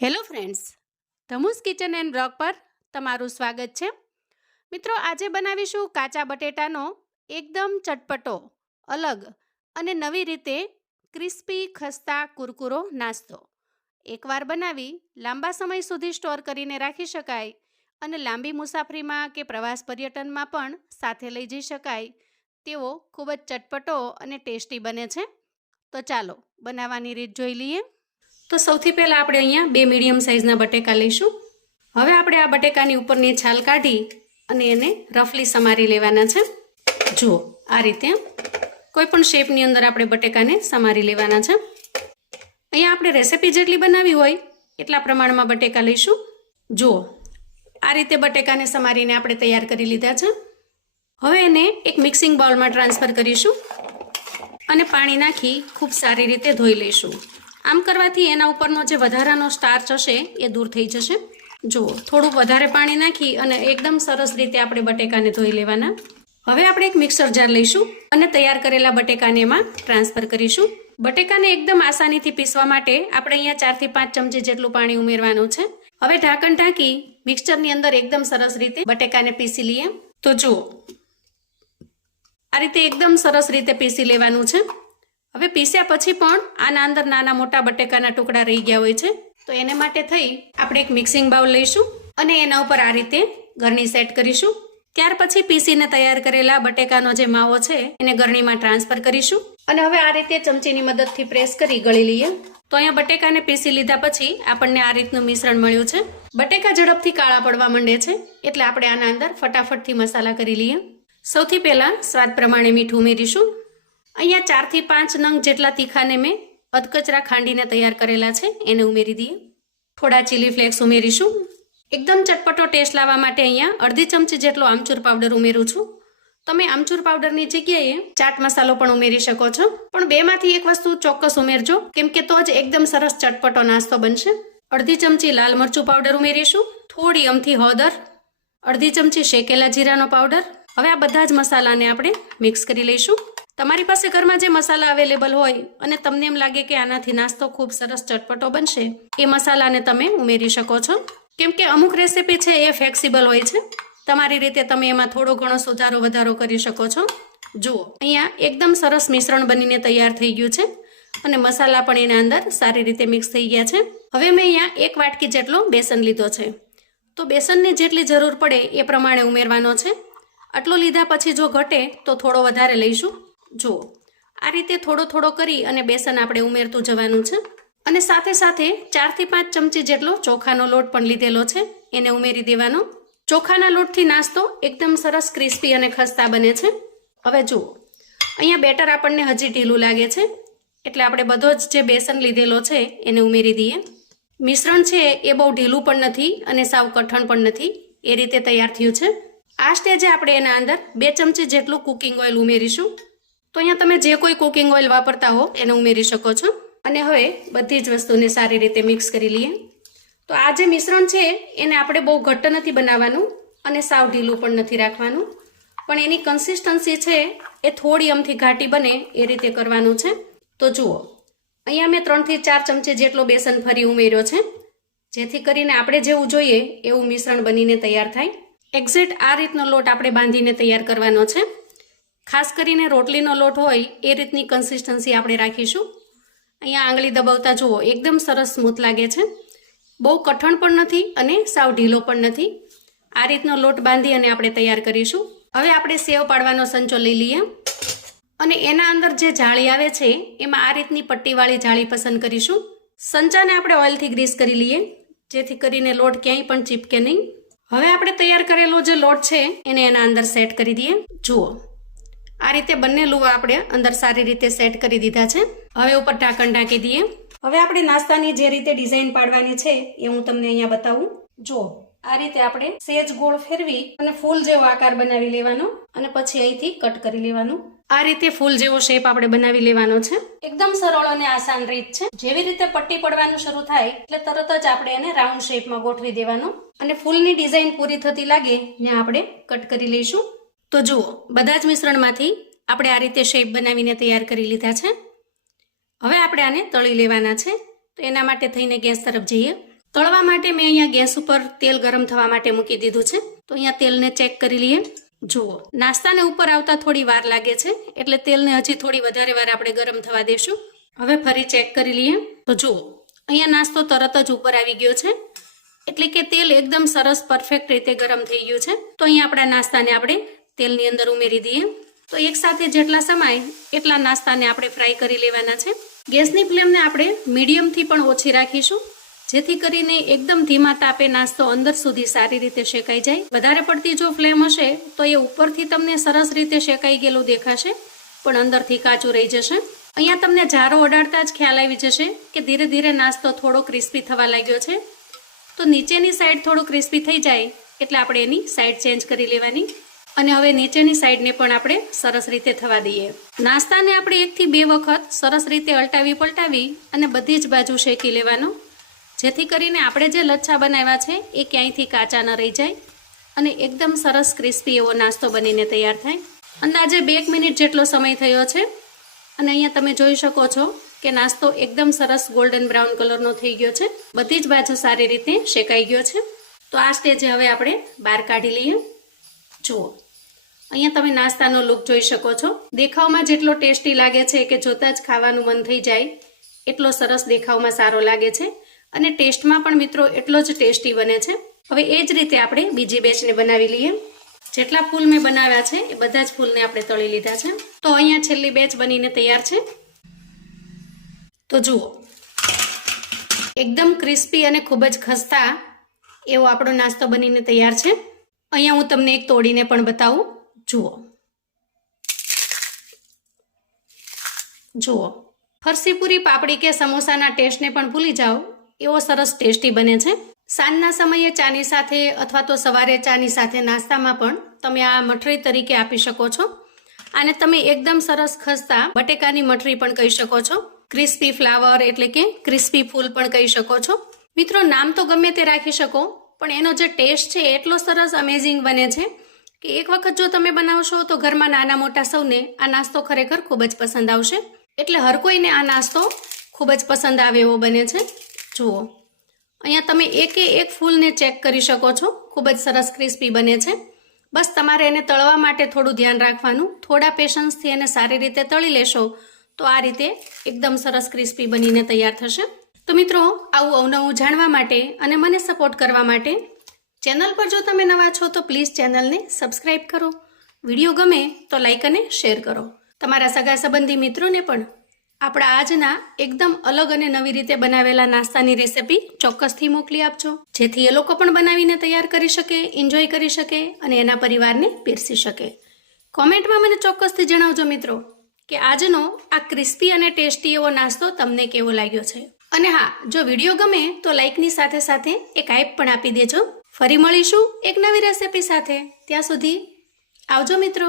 Hello friends, ધમુસ kitchen and blog પર તમારું સ્વાગત છે. મિત્રો, આજે બનાવીશું કાચા બટેટાનો એકદમ ચટપટો, અલગ અને નવી રીતે ક્રિસ્પી ખસ્તા કુરકુરો નાસ્તો. એકવાર બનાવી લાંબા સમય સુધી સ્ટોર કરીને રાખી શકાય અને લાંબી મુસાફરીમાં કે પ્રવાસ પર્યટનમાં પણ સાથે લઈ જઈ શકાય તેવો ખૂબ જ ચટપટો અને ટેસ્ટી બને છે. તો ચાલો બનાવવાની રીત જોઈ લઈએ. તો સૌથી પહેલાં આપણે અહીંયા 2 મીડિયમ સાઇઝના બટેકા લઈશું. હવે આપણે આ બટેકાની ઉપરની છાલ કાઢી અને એને રફલી સમારી લેવાના છે. જુઓ, આ રીતે કોઈ પણ શેપની અંદર આપણે બટેકાને સમારી લેવાના છે. અહીંયા આપણે રેસીપી જેટલી બનાવી હોય એટલા પ્રમાણમાં બટેકા લઈશું. જુઓ, આ રીતે બટેકાને સમારીને આપણે તૈયાર કરી લીધા છે. હવે એને એક મિક્સિંગ બાઉલમાં ટ્રાન્સફર કરીશું અને પાણી નાખી ખૂબ સારી રીતે ધોઈ લઈશું. આમ કરવાથી એના ઉપરનો જે વધારાનો સ્ટાર્ચ હશે એ દૂર થઈ જશે. જુઓ, થોડું વધારે પાણી નાખી અને એકદમ સરસ રીતે આપણે બટેકાને ધોઈ લેવાના. હવે આપણે એક મિક્સર જાર લઈશું અને તૈયાર કરેલા બટેકાને એમાં ટ્રાન્સફર કરીશું. બટેકાને એકદમ આસાનીથી પીસવા માટે આપણે અહીંયા 4 થી 5 ચમચી જેટલું પાણી ઉમેરવાનું છે. હવે ઢાંકણ ઢાંકી મિક્સરની અંદર એકદમ સરસ રીતે બટેકાને પીસી લઈએ. તો જુઓ, આ રીતે એકદમ સરસ રીતે પીસી લેવાનું છે. હવે પીસ્યા પછી પણ આના અંદર નાના મોટા બટેકાના ટુકડા રહી ગયા હોય છે, તો એને માટે થઈ આપણે એક મિક્સિંગ બાઉલ લઈશું અને એના ઉપર આ રીતે ગરણી સેટ કરીશું. ત્યાર પછી પીસીને તૈયાર કરેલા બટેકાનો જે માવો છે એને ગરણીમાં ટ્રાન્સફર કરીશું અને હવે આ રીતે ચમચીની મદદથી પ્રેસ કરી ગળી લઈએ. તો અહીંયા બટેકાને પીસી લીધા પછી આપણને આ રીતનું મિશ્રણ મળ્યું છે. બટેકા ઝડપથી કાળા પડવા માંડે છે એટલે આપણે આના અંદર ફટાફટથી મસાલા કરી લઈએ. સૌથી પહેલાં સ્વાદ પ્રમાણે મીઠું ઉમેરીશું. અહીંયા 4 થી 5 નંગ જેટલા તીખાને મેં અધકચરા ખાંડીને તૈયાર કરેલા છે, એને ઉમેરી દઈએ. થોડા ચીલી ફ્લેક્સ ઉમેરીશું. એકદમ ચટપટો ટેસ્ટ લાવવા માટે અહીંયા અડધી ચમચી જેટલો આમચૂર પાવડર ઉમેરું છું. તમે આમચૂર પાવડરની જગ્યાએ ચાટ મસાલો પણ ઉમેરી શકો છો, પણ બેમાંથી એક વસ્તુ ચોક્કસ ઉમેરજો, કેમ કે તો જ એકદમ સરસ ચટપટો નાસ્તો બનશે. અડધી ચમચી લાલ મરચું પાવડર ઉમેરીશું. થોડી અમથી હળદર, અડધી ચમચી શેકેલા જીરાનો પાવડર. હવે આ બધા જ મસાલાને આપણે મિક્સ કરી લઈશું. તમારી પાસે ઘરમાં જે મસાલા અવેલેબલ હોય અને તમને એમ લાગે કે આનાથી નાસ્તો ખૂબ સરસ ચટપટો બનશે, એ મસાલાને તમે ઉમેરી શકો છો. કેમ કે અમુક રેસીપી છે એ ફ્લેક્સિબલ હોય છે, તમારી રીતે તમે એમાં થોડો ઘણો સુધારો વધારો કરી શકો છો. જુઓ, અહીંયા એકદમ સરસ મિશ્રણ બનીને તૈયાર થઈ ગયું છે અને મસાલા પણ એના અંદર સારી રીતે મિક્સ થઈ ગયા છે. હવે મેં અહીંયા 1 વાટકી જેટલો બેસન લીધો છે, તો બેસનને જેટલી જરૂર પડે એ પ્રમાણે ઉમેરવાનો છે. આટલો લીધા પછી જો ઘટે તો થોડો વધારે લઈશું. જુઓ, આ રીતે થોડો થોડો કરી અને બેસન આપણે ઉમેરતું જવાનું છે અને સાથે સાથે 4 થી 5 ચમચી જેટલો ચોખાનો લોટ પણ લીધેલો છે, એને ઉમેરી દેવાનો. ચોખાના લોટથી નાસ્તો એકદમ સરસ ક્રિસ્પી અને ખસ્તા બને છે. હવે જુઓ, અહીંયા બેટર આપણને હજી ઢીલું લાગે છે એટલે આપણે બધો જ જે બેસન લીધેલો છે એને ઉમેરી દઈએ. મિશ્રણ છે એ બહુ ઢીલું પણ નથી અને સાવ કઠણ પણ નથી, એ રીતે તૈયાર થયું છે. આ સ્ટેજે આપણે એના અંદર 2 ચમચી જેટલું કુકિંગ ઓઇલ ઉમેરીશું. તો અહીંયા તમે જે કોઈ કુકિંગ ઓઇલ વાપરતા હો એને ઉમેરી શકો છો. અને હવે બધી જ વસ્તુને સારી રીતે મિક્સ કરી લઈએ. તો આ જે મિશ્રણ છે એને આપણે બહુ ઘટ્ટ નથી બનાવવાનું અને સાવ ઢીલું પણ નથી રાખવાનું, પણ એની કન્સિસ્ટન્સી છે એ થોડી અમથી ઘાટી બને એ રીતે કરવાનું છે. તો જુઓ, અહીંયા મેં 3 થી 4 ચમચી જેટલો બેસન ફરી ઉમેર્યો છે, જેથી કરીને આપણે જેવું જોઈએ એવું મિશ્રણ બનીને તૈયાર થાય. એક્ઝેક્ટ આ રીતનો લોટ આપણે બાંધીને તૈયાર કરવાનો છે. ખાસ કરીને રોટલીનો લોટ હોય એ રીતની કન્સિસ્ટન્સી આપણે રાખીશું. અહીંયા આંગળી દબાવતા જુઓ, એકદમ સરસ સ્મૂથ લાગે છે, બહુ કઠણ પણ નથી અને સાવ ઢીલો પણ નથી. આ રીતનો લોટ બાંધી અને આપણે તૈયાર કરીશું. હવે આપણે સેવ પાડવાનો સંચો લઈ લઈએ અને એના અંદર જે જાળી આવે છે એમાં આ રીતની પટ્ટીવાળી જાળી પસંદ કરીશું. સંચાને આપણે ઓઇલથી ગ્રીસ કરી લઈએ, જેથી કરીને લોટ ક્યાંય પણ ચીપકે નહીં. હવે આપણે તૈયાર કરેલો જે લોટ છે એને એના અંદર સેટ કરી દઈએ. જુઓ, આ રીતે બંને લુવા આપણે અંદર સારી રીતે સેટ કરી દીધા છે. હવે ઉપર ઢાંકણ ઢાંકી દઈએ. હવે આપણે નાસ્તાની જે રીતે ડિઝાઇન પાડવાની છે એ હું તમને અહીંયા બતાવું. જુઓ, આ રીતે આપણે સેજ ગોળ ફેરવી અને ફૂલ જેવો આકાર બનાવી લેવાનો અને પછી અહીંથી કટ કરી લેવાનું. આ રીતે ફૂલ જેવો શેપ આપણે બનાવી લેવાનો છે. એકદમ સરળ અને આસાન રીત છે. જેવી રીતે પટ્ટી પડવાનું શરૂ થાય એટલે તરત જ આપણે એને રાઉન્ડ શેપમાં ગોઠવી દેવાનો અને ફૂલની ડિઝાઇન પૂરી થતી લાગે ને આપણે કટ કરી લઈશું. તો જુઓ, બધા જ મિશ્રણમાંથી આપણે આ રીતે શેપ બનાવીને તૈયાર કરી લીધા છે. હવે આપણે આને તળી લેવાના છે. તો એના માટે થઈને ગેસ તરફ જઈએ. તળવા માટે મેં અહીંયા ગેસ ઉપર તેલ ગરમ થવા માટે મૂકી દીધું છે. તો અહીંયા તેલને ચેક કરી લઈએ. જુઓ, નાસ્તાને ઉપર આવતા થોડી વાર લાગે છે, એટલે તેલને હજી થોડી વધારે વાર આપણે ગરમ થવા દઈશું. હવે ફરી ચેક કરી લઈએ. તો જુઓ, અહીંયા નાસ્તો તરત જ ઉપર આવી ગયો છે, એટલે કે તેલ એકદમ સરસ પરફેક્ટ રીતે ગરમ થઈ ગયું છે. તો અહીંયા આપણા નાસ્તાને આપણે તેલની અંદર ઉમેરી દઈએ. તો એકસાથે જેટલા સમાય એટલા નાસ્તાને આપણે ફ્રાય કરી લેવાના છે. ગેસની ફ્લેમને આપણે મીડિયમથી પણ ઓછી રાખીશું, જેથી કરીને એકદમ ધીમા તાપે નાસ્તો અંદર સુધી સારી રીતે શેકાઈ જાય. વધારે પડતી જો ફ્લેમ હશે તો એ ઉપરથી તમને સરસ રીતે શેકાઈ ગયેલું દેખાશે, પણ અંદરથી કાચું રહી જશે. અહીંયા તમને જારો અડાડતા જ ખ્યાલ આવી જશે કે ધીરે ધીરે નાસ્તો થોડો ક્રિસ્પી થવા લાગ્યો છે. તો નીચેની સાઈડ થોડો ક્રિસ્પી થઈ જાય એટલે આપણે એની સાઈડ ચેન્જ કરી લેવાની, અને હવે નીચેની સાઈડને પણ આપણે સરસ રીતે થવા દઈએ. નાસ્તાને આપણે 1 થી 2 વખત સરસ રીતે અલટાવી પલટાવી અને બધી જ બાજુ શેકી લેવાનો, જેથી કરીને આપણે જે લચ્છા બનાવ્યા છે એ ક્યાંયથી કાચા ન રહી જાય અને એકદમ સરસ ક્રિસ્પી એવો નાસ્તો બનીને તૈયાર થાય. અંદાજે 2 મિનિટ જેટલો સમય થયો છે અને અહીંયા તમે જોઈ શકો છો કે નાસ્તો એકદમ સરસ ગોલ્ડન બ્રાઉન કલરનો થઈ ગયો છે. બધી જ બાજુ સારી રીતે શેકાઈ ગયો છે. તો આ સ્ટેજે હવે આપણે બહાર કાઢી લઈએ. જુઓ, અહીંયા તમે નાસ્તાનો લુક જોઈ શકો છો. દેખાવમાં જેટલો ટેસ્ટી લાગે છે કે જોતા જ ખાવાનું મન થઈ જાય એટલો સરસ દેખાવમાં સારો લાગે છે, અને ટેસ્ટમાં પણ મિત્રો એટલો જ ટેસ્ટી બને છે. હવે એ જ રીતે આપણે બીજી બેચને બનાવી લઈએ. જેટલા ફૂલ મેં બનાવ્યા છે એ બધા જ ફૂલને આપણે તળી લીધા છે. તો અહીંયા છેલ્લી બેચ બનીને તૈયાર છે. તો જુઓ, એકદમ ક્રિસ્પી અને ખૂબ જ ખસ્તા એવો આપણો નાસ્તો બનીને તૈયાર છે. અહીંયા હું તમને એક તોડીને પણ બતાવું. જુઓ, ફરસીપુરી, પાપડી કે સમોસાના ટેસ્ટને પણ ભૂલી જાઓ એવો સરસ ટેસ્ટી બને છે. સાંજના સમયે ચાની સાથે અથવા તો સવારે ચાની સાથે નાસ્તામાં પણ તમે આ મઠરી તરીકે આપી શકો છો. આને તમે એકદમ સરસ ખસ્તા બટેકાની મઠરી પણ કહી શકો છો. ક્રિસ્પી ફ્લાવર એટલે કે ક્રિસ્પી ફૂલ પણ કહી શકો છો. મિત્રો, નામ તો ગમે તે રાખી શકો, પણ એનો જે ટેસ્ટ છે એટલો સરસ અમેઝિંગ બને છે કે એક વખત જો તમે બનાવશો તો ઘરમાં નાના મોટા સૌને આ નાસ્તો ખરેખર ખૂબ જ પસંદ આવશે. એટલે હર કોઈને આ નાસ્તો ખૂબ જ પસંદ આવે એવો બને છે. જુઓ, અહીંયા તમે એકે એક ફૂલને ચેક કરી શકો છો. ખૂબ જ સરસ ક્રિસ્પી બને છે. બસ તમારે એને તળવા માટે થોડું ધ્યાન રાખવાનું. થોડા પેશન્સથી એને સારી રીતે તળી લેશો તો આ રીતે એકદમ સરસ ક્રિસ્પી બનીને તૈયાર થશે. તો મિત્રો, આવું અવનવું જાણવા માટે અને મને સપોર્ટ કરવા માટે ચેનલ પર જો તમે નવા છો તો પ્લીઝ ચેનલને સબસ્ક્રાઈબ કરો. વિડીયો ગમે તો લાઈક અને શેર કરો. તમારા સગા સંબંધી મિત્રોને પણ આપણા આજના એકદમ અલગ અને નવી રીતે બનાવેલા નાસ્તાની રેસિપી ચોક્કસથી મોકલી આપજો, જેથી એ લોકો પણ બનાવીને તૈયાર કરી શકે, એન્જોય કરી શકે અને એના પરિવારને પીરસી શકે. કોમેન્ટમાં મને ચોક્કસથી જણાવજો મિત્રો કે આજનો આ ક્રિસ્પી અને ટેસ્ટી એવો નાસ્તો તમને કેવો લાગ્યો છે. અને હા, જો વિડીયો ગમે તો લાઈકની સાથે સાથે એક હાઈપ પણ આપી દેજો. ફરી મળીશું એક નવી રેસિપી સાથે. ત્યાં સુધી આવજો મિત્રો.